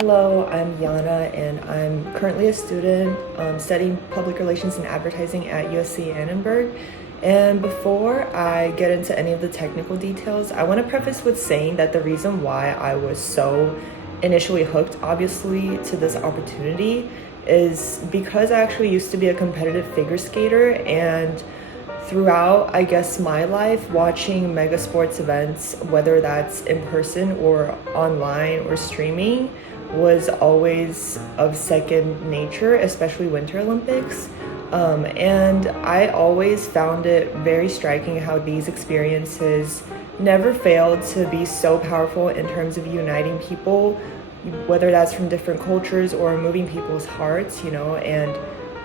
Hello, I'm Yana, and I'm currently a student studying public relations and advertising at USC Annenberg. And before I get into any of the technical details, I want to preface with saying that the reason why I was so initially hooked, obviously, to this opportunity is because I actually used to be a competitive figure skater, and throughout, I guess, my life, watching mega sports events, whether that's in person or online or streaming, was always of second nature, especially Winter Olympics. And I always found it very striking how these experiences never failed to be so powerful in terms of uniting people, whether that's from different cultures or moving people's hearts. And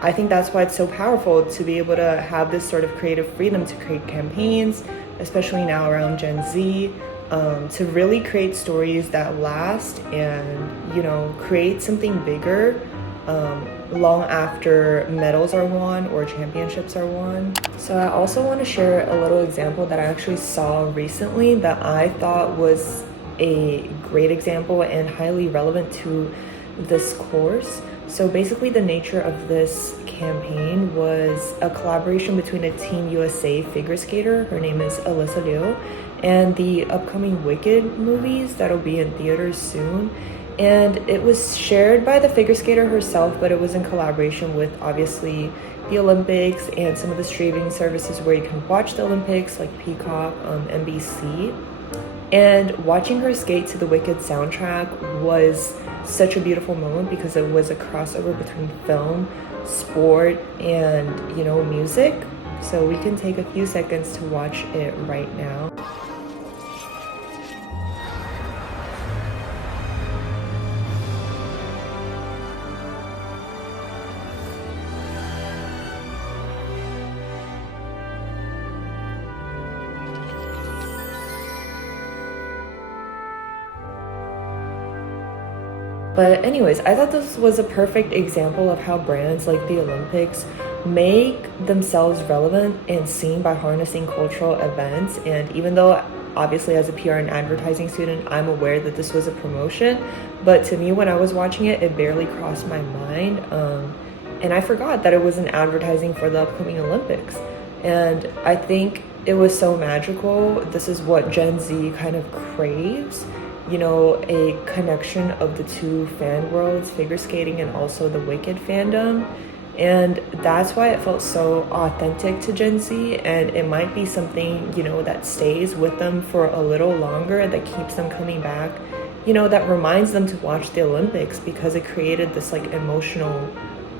I think that's why it's so powerful to be able to have this sort of creative freedom to create campaigns, especially now around Gen Z, to really create stories that last and create something bigger long after medals are won or championships are won. So I also want to share a little example that I actually saw recently that I thought was a great example and highly relevant to this course. So basically the nature of this campaign was a collaboration between a Team USA figure skater, her name is Alyssa Liu, and the upcoming Wicked movies that'll be in theaters soon. And it was shared by the figure skater herself, but it was in collaboration with obviously the Olympics and some of the streaming services where you can watch the Olympics like Peacock, NBC. And watching her skate to the Wicked soundtrack was such a beautiful moment because it was a crossover between film, sport, and music. So we can take a few seconds to watch it right now. But anyways, I thought this was a perfect example of how brands like the Olympics make themselves relevant and seen by harnessing cultural events. And even though obviously as a PR and advertising student, I'm aware that this was a promotion, but to me when I was watching it, it barely crossed my mind. And I forgot that it was an advertising for the upcoming Olympics. And I think it was so magical. This is what Gen Z kind of craves. A connection of the two fan worlds, figure skating and also the Wicked fandom. And that's why it felt so authentic to Gen Z, and it might be something, that stays with them for a little longer, that keeps them coming back, that reminds them to watch the Olympics because it created this like emotional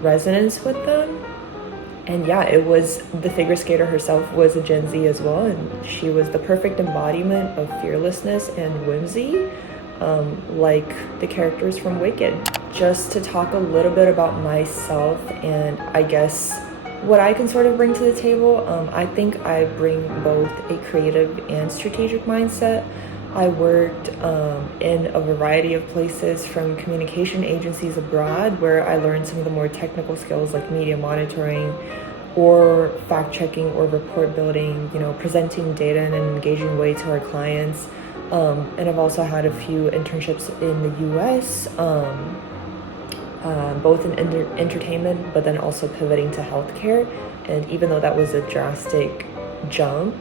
resonance with them. And yeah, it was the figure skater herself was a Gen Z as well, and she was the perfect embodiment of fearlessness and whimsy, like the characters from Wicked. Just to talk a little bit about myself and I guess what I can sort of bring to the table, I think I bring both a creative and strategic mindset. I worked in a variety of places, from communication agencies abroad, where I learned some of the more technical skills like media monitoring or fact checking or report building, presenting data in an engaging way to our clients. And I've also had a few internships in the US, both in entertainment, but then also pivoting to healthcare. And even though that was a drastic jump,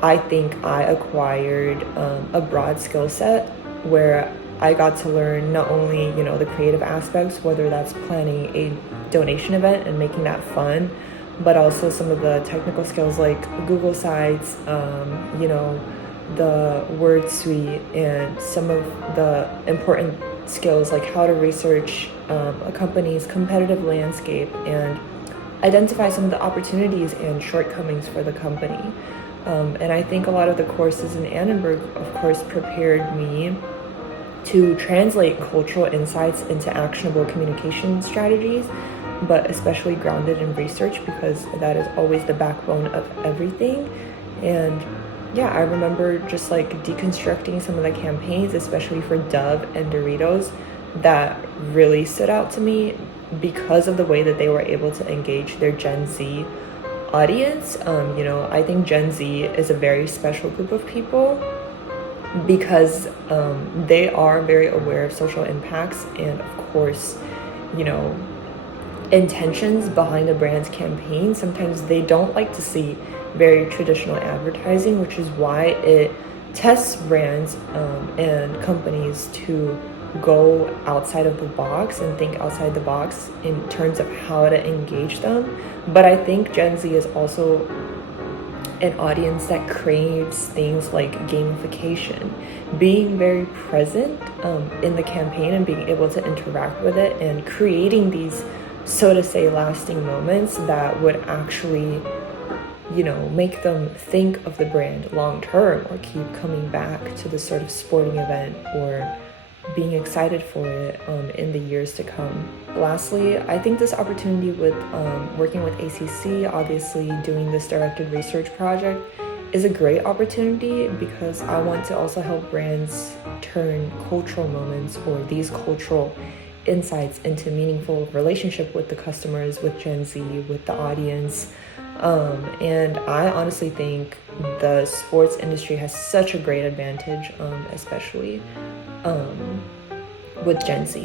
I think I acquired a broad skill set where I got to learn not only, the creative aspects, whether that's planning a donation event and making that fun, but also some of the technical skills like Google Sites, the word suite, and some of the important skills like how to research a company's competitive landscape and identify some of the opportunities and shortcomings for the company. And I think a lot of the courses in Annenberg, of course, prepared me to translate cultural insights into actionable communication strategies, but especially grounded in research because that is always the backbone of everything. And yeah, I remember just like deconstructing some of the campaigns, especially for Dove and Doritos, that really stood out to me because of the way that they were able to engage their Gen Z audience. I think Gen Z is a very special group of people because they are very aware of social impacts and, of course, you know, intentions behind a brand's campaign. Sometimes they don't like to see very traditional advertising, which is why it tests brands and companies to go outside of the box and think outside the box in terms of how to engage them. But I think Gen Z is also an audience that craves things like gamification, being very present in the campaign and being able to interact with it and creating these, so to say, lasting moments that would actually, you know, make them think of the brand long term or keep coming back to the sort of sporting event or being excited for it in the years to come. Lastly, I think this opportunity with working with ACC, obviously doing this directed research project, is a great opportunity because I want to also help brands turn cultural moments or these cultural insights into meaningful relationship with the customers, with Gen Z, with the audience. And I honestly think the sports industry has such a great advantage, especially with Gen Z.